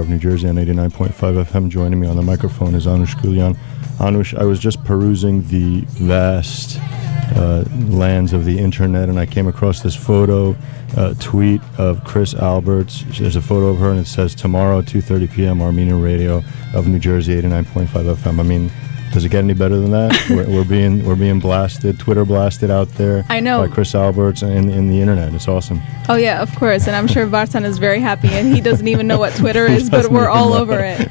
of New Jersey on 89.5 FM. Joining me on the microphone is Anush Gulyan. Anush, I was just perusing the vast lands of the internet, and I came across this photo, tweet of Kris Alberts. There's a photo of her, and it says, tomorrow, 2:30 p.m., Armenian radio of New Jersey, 89.5 FM. I mean, does it get any better than that? We're being blasted, Twitter blasted out there. I know. By Kris Alberts in the internet. It's awesome. Oh yeah, of course, and I'm sure Vartan is very happy, and he doesn't even know what Twitter is, but we're all over it.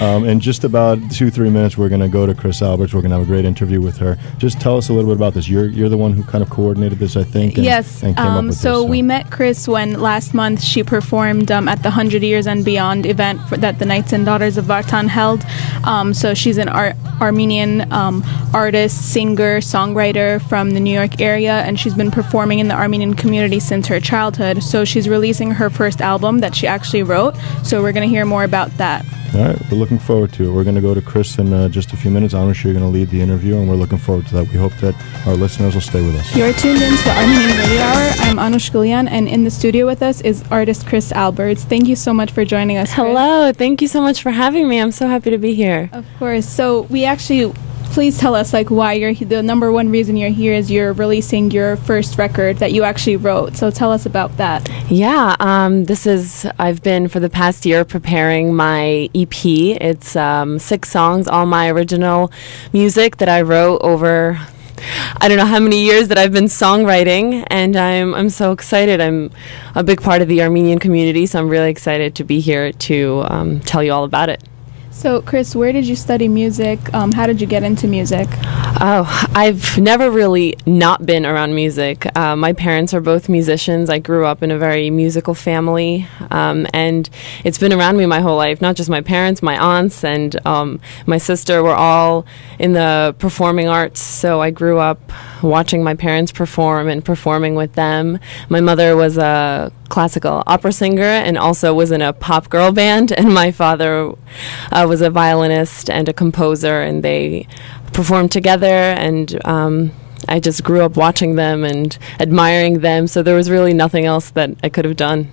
In just about 2-3 minutes, we're going to go to Kris Alberts. We're going to have a great interview with her. Just tell us a little bit about this. You're the one who kind of coordinated this, I think. Yes. And came up with this, so we met Kris when last month she performed at the 100 Years and Beyond event that the Knights and Daughters of Vartan held. So she's an Armenian artist, singer, songwriter from the New York area, and she's been performing in the Armenian community since her childhood. So she's releasing her first album that she actually wrote. So we're going to hear more about that. All right, we're looking forward to it. We're going to go to Kris in just a few minutes. Anush, you're going to lead the interview, and we're looking forward to that. We hope that our listeners will stay with us. You're tuned in to the Armenian Radio Hour. I'm Anush Gulyan, and in the studio with us is artist Kris Alberts. Thank you so much for joining us, Kris. Hello, thank you so much for having me. I'm so happy to be here. Of course. So please tell us why the number one reason you're here is you're releasing your first record that you actually wrote. So tell us about that. Yeah, I've been for the past year preparing my EP. It's 6 songs, all my original music that I wrote over I don't know how many years that I've been songwriting, and I'm so excited. I'm a big part of the Armenian community, so I'm really excited to be here to tell you all about it. So, Kris, where did you study music? How did you get into music? Oh, I've never really not been around music. My parents are both musicians. I grew up in a very musical family, and it's been around me my whole life. Not just my parents, my aunts, and my sister were all in the performing arts, so I grew up watching my parents perform and performing with them. My mother was a classical opera singer and also was in a pop girl band, and my father was a violinist and a composer, and they performed together, and I just grew up watching them and admiring them, so there was really nothing else that I could have done.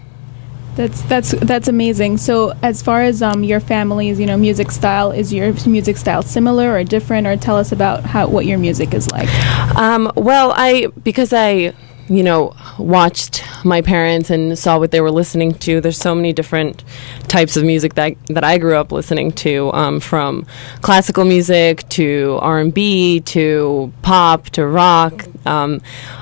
That's amazing. So as far as your family's music style, is your music style similar or different, or tell us about what your music is like? Because I watched my parents and saw what they were listening to. There's so many different types of music that I grew up listening to, from classical music to R&B to pop to rock,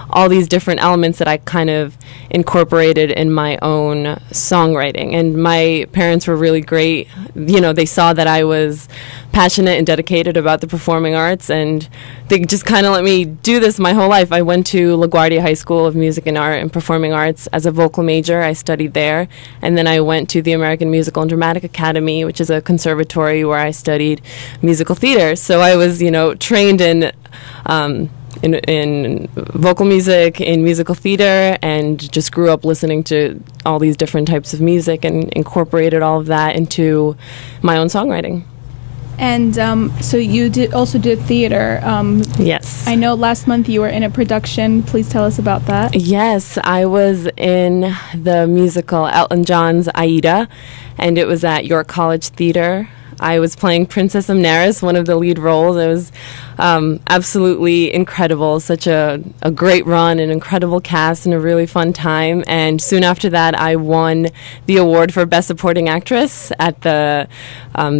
all these different elements that I kind of incorporated in my own songwriting. And my parents were really great. They saw that I was passionate and dedicated about the performing arts, and they just kind of let me do this my whole life. I went to LaGuardia High School of Music and Art and Performing Arts as a vocal major. I studied there, and then I went to the American Musical and Dramatic Academy, which is a conservatory where I studied musical theater. So I was, trained in vocal music, in musical theater, and just grew up listening to all these different types of music and incorporated all of that into my own songwriting. And so you also did theater. Yes. I know last month you were in a production. Please tell us about that. Yes, I was in the musical Elton John's Aida, and it was at York College Theater. I was playing Princess Amneris, one of the lead roles. It was absolutely incredible, such a great run, an incredible cast, and a really fun time. And soon after that, I won the award for Best Supporting Actress at the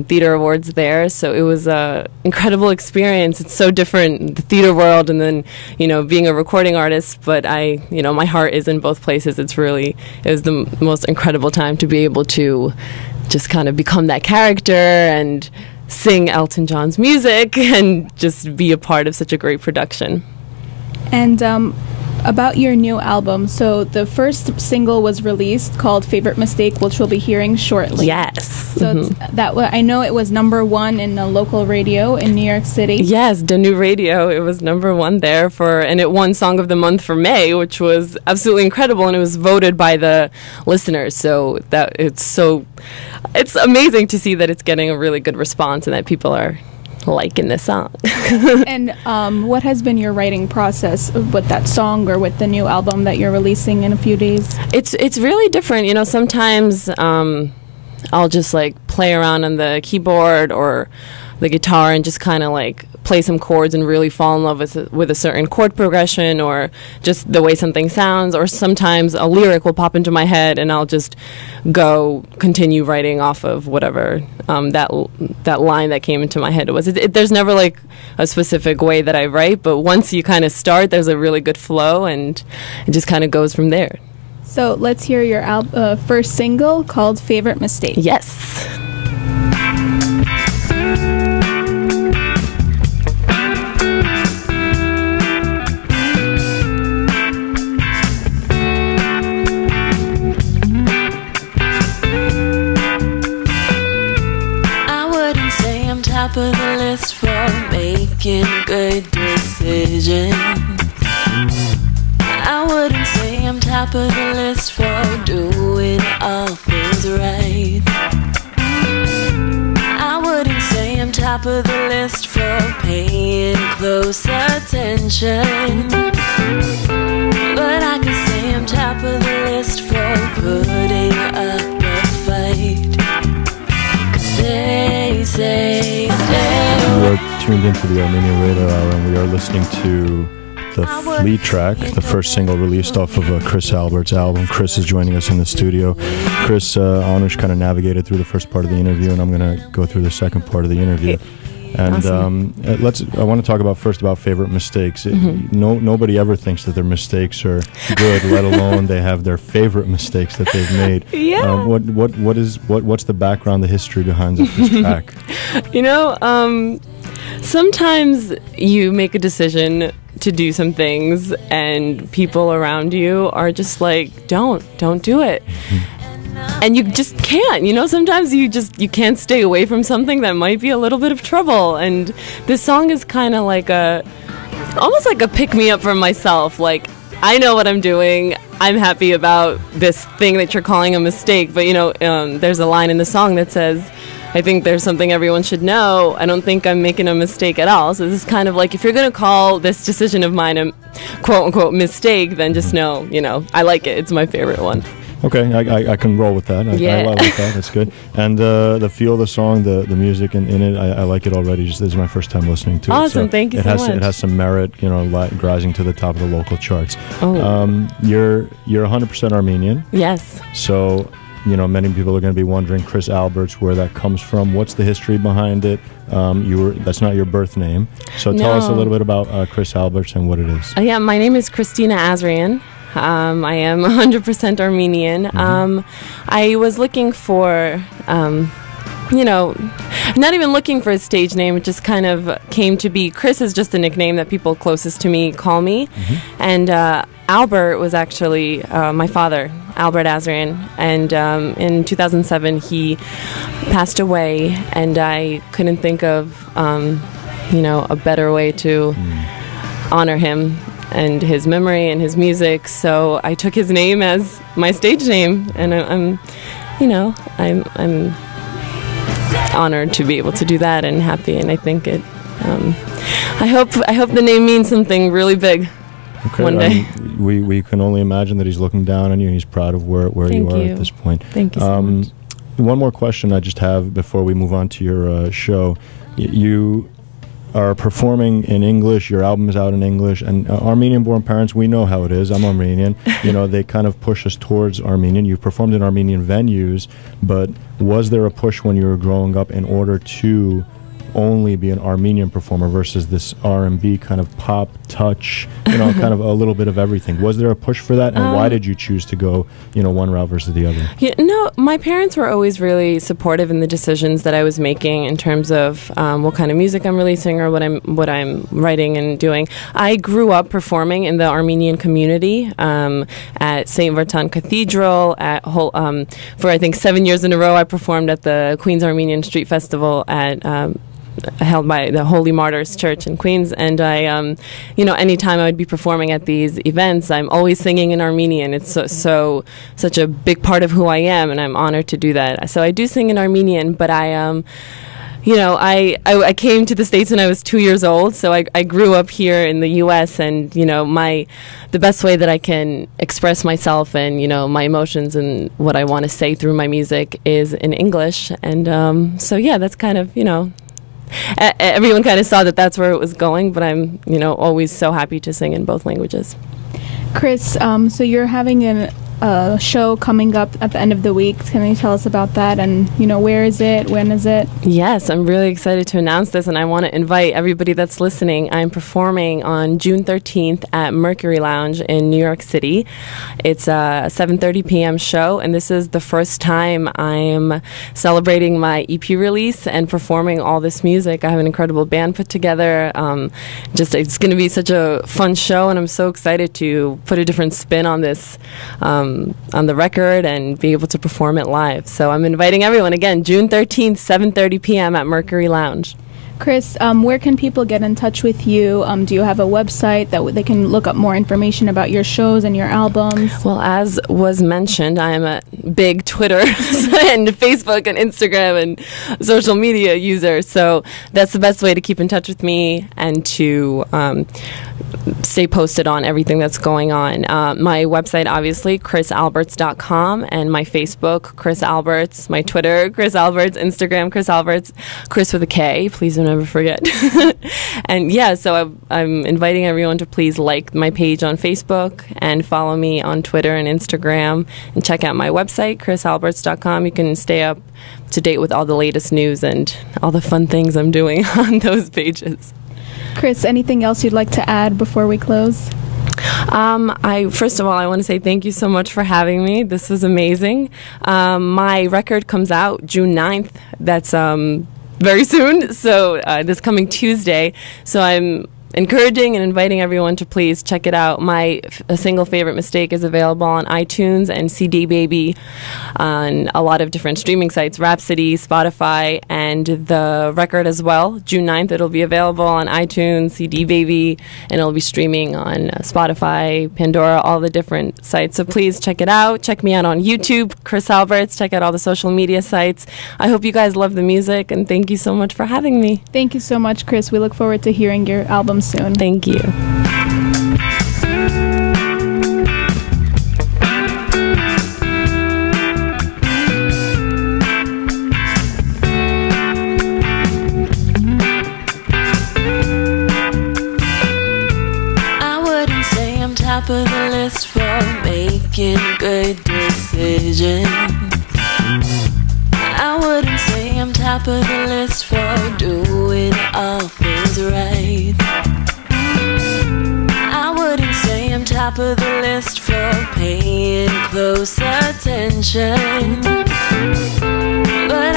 Theater Awards there. So it was an incredible experience. It's so different, the theater world, and then, being a recording artist. But my heart is in both places. It was the most incredible time to be able to just kind of become that character and sing Elton John's music and just be a part of such a great production. And about your new album, so the first single was released called Favorite Mistake, which we'll be hearing shortly. Yes. So I know it was #1 in the local radio in New York City. Yes, the new radio. It was #1 there and it won Song of the Month for May, which was absolutely incredible, and it was voted by the listeners. So it's amazing to see that it's getting a really good response and that people are liking this song. And what has been your writing process with that song or with the new album that you're releasing in a few days? It's really different. Sometimes I'll just like play around on the keyboard or the guitar and just kind of like play some chords and really fall in love with a certain chord progression or just the way something sounds. Or sometimes a lyric will pop into my head and I'll just continue writing off of whatever that line that came into my head was. There's never like a specific way that I write, but once you kind of start, there's a really good flow and it just kind of goes from there. So let's hear your first single called Favorite Mistake. Yes. Top of the list for making good decisions. I wouldn't say I'm top of the list for doing all things right. I wouldn't say I'm top of the list for paying close attention. But I could say I'm top of the list for putting up a fight. 'Cause they say we are tuned into the Armenian Radio Hour, and we are listening to the Fleet track, the first single released off of Kris Albert's album. Kris is joining us in the studio. Kris, Anush kind of navigated through the first part of the interview, and I'm going to go through the second part of the interview. And awesome. I want to talk about favorite mistakes. Nobody ever thinks that their mistakes are good, let alone they have their favorite mistakes that they've made. Yeah. What's the background, the history behind this track? Sometimes you make a decision to do some things and people around you are just like, don't do it. And you just can't, sometimes you can't stay away from something that might be a little bit of trouble. And this song is kind of like almost like a pick-me-up for myself. Like, I know what I'm doing. I'm happy about this thing that you're calling a mistake. But, there's a line in the song that says, I think there's something everyone should know. I don't think I'm making a mistake at all. So this is kind of like, if you're going to call this decision of mine a quote-unquote mistake, then just know, I like it. It's my favorite one. Okay, I can roll with that. I like that. That's good. And the feel of the song, the music in it, I like it already. This is my first time listening to it. Awesome, So thank you so much. It has some merit, rising to the top of the local charts. Oh. You're 100% Armenian. Yes. So, many people are going to be wondering, Kris Alberts, where that comes from. What's the history behind it? That's not your birth name. So tell us a little bit about Kris Alberts and what it is. Yeah, my name is Kristina Azrian. I am 100% Armenian. Mm-hmm. I was looking for, not even looking for a stage name. It just kind of came to be. Kris is just a nickname that people closest to me call me. Mm-hmm. And Albert was actually my father, Albert Azrian. And in 2007, he passed away. And I couldn't think of, a better way to honor him and his memory and his music, so I took his name as my stage name, and I'm honored to be able to do that and happy, and I think it. I hope the name means something really big one day. We can only imagine that he's looking down on you and he's proud of where you are at this point. Thank you so much. One more question I just have before we move on to your show. You are performing in English, your album is out in English, and Armenian-born parents, we know how it is. I'm Armenian. They kind of push us towards Armenian. You performed in Armenian venues, but was there a push when you were growing up in order to only be an Armenian performer versus this R&B kind of pop touch, kind of a little bit of everything? Was there a push for that, and why did you choose to go, one route versus the other? My parents were always really supportive in the decisions that I was making in terms of what kind of music I'm releasing or what I'm writing and doing. I grew up performing in the Armenian community at St. Vartan Cathedral. For I think 7 years in a row, I performed at the Queens Armenian Street Festival at held by the Holy Martyrs Church in Queens, and I, anytime I would be performing at these events, I'm always singing in Armenian. It's such a big part of who I am, and I'm honored to do that. So I do sing in Armenian, but I I came to the States when I was 2 years old, so I grew up here in the U.S. and the best way that I can express myself and my emotions and what I want to say through my music is in English, and so yeah, that's kind of everyone kind of saw that that's where it was going, but I'm always so happy to sing in both languages. Kris, so you're having a show coming up at the end of the week. Can you tell us about that? And, where is it? When is it? Yes, I'm really excited to announce this, and I want to invite everybody that's listening. I'm performing on June 13th at Mercury Lounge in New York City. It's a 7:30 p.m. show, and this is the first time I'm celebrating my EP release and performing all this music. I have an incredible band put together. It's going to be such a fun show, and I'm so excited to put a different spin on this on the record and be able to perform it live. So I'm inviting everyone again, June 13th, 7:30 p.m. at Mercury Lounge. Kris, where can people get in touch with you? Do you have a website that they can look up more information about your shows and your albums? Well, as was mentioned, I am a big Twitter and Facebook and Instagram and social media user. So that's the best way to keep in touch with me and to stay posted on everything that's going on. My website, obviously, krisalberts.com, and my Facebook, Kris Alberts, my Twitter, Kris Alberts, Instagram, Kris Alberts, Kris with a K, please don't ever forget. And yeah, so I'm inviting everyone to please like my page on Facebook and follow me on Twitter and Instagram, and check out my website, krisalberts.com. You can stay up to date with all the latest news and all the fun things I'm doing on those pages. Kris, anything else you'd like to add before we close? First of all, I want to say thank you so much for having me. This was amazing. My record comes out June 9th. That's very soon, so this coming Tuesday. So I'm encouraging and inviting everyone to please check it out. My single Favorite Mistake is available on iTunes and CD Baby, on a lot of different streaming sites, Rhapsody, Spotify, and the record as well. June 9th, it'll be available on iTunes, CD Baby, and it'll be streaming on Spotify, Pandora, all the different sites. So please check it out. Check me out on YouTube, Kris Alberts. Check out all the social media sites. I hope you guys love the music, and thank you so much for having me. Thank you so much, Kris. We look forward to hearing your album soon. Thank you. I wouldn't say I'm top of the list for making good decisions. I wouldn't say I'm top of the list for doing all things right. I wouldn't say I'm top of the list for paying close attention, but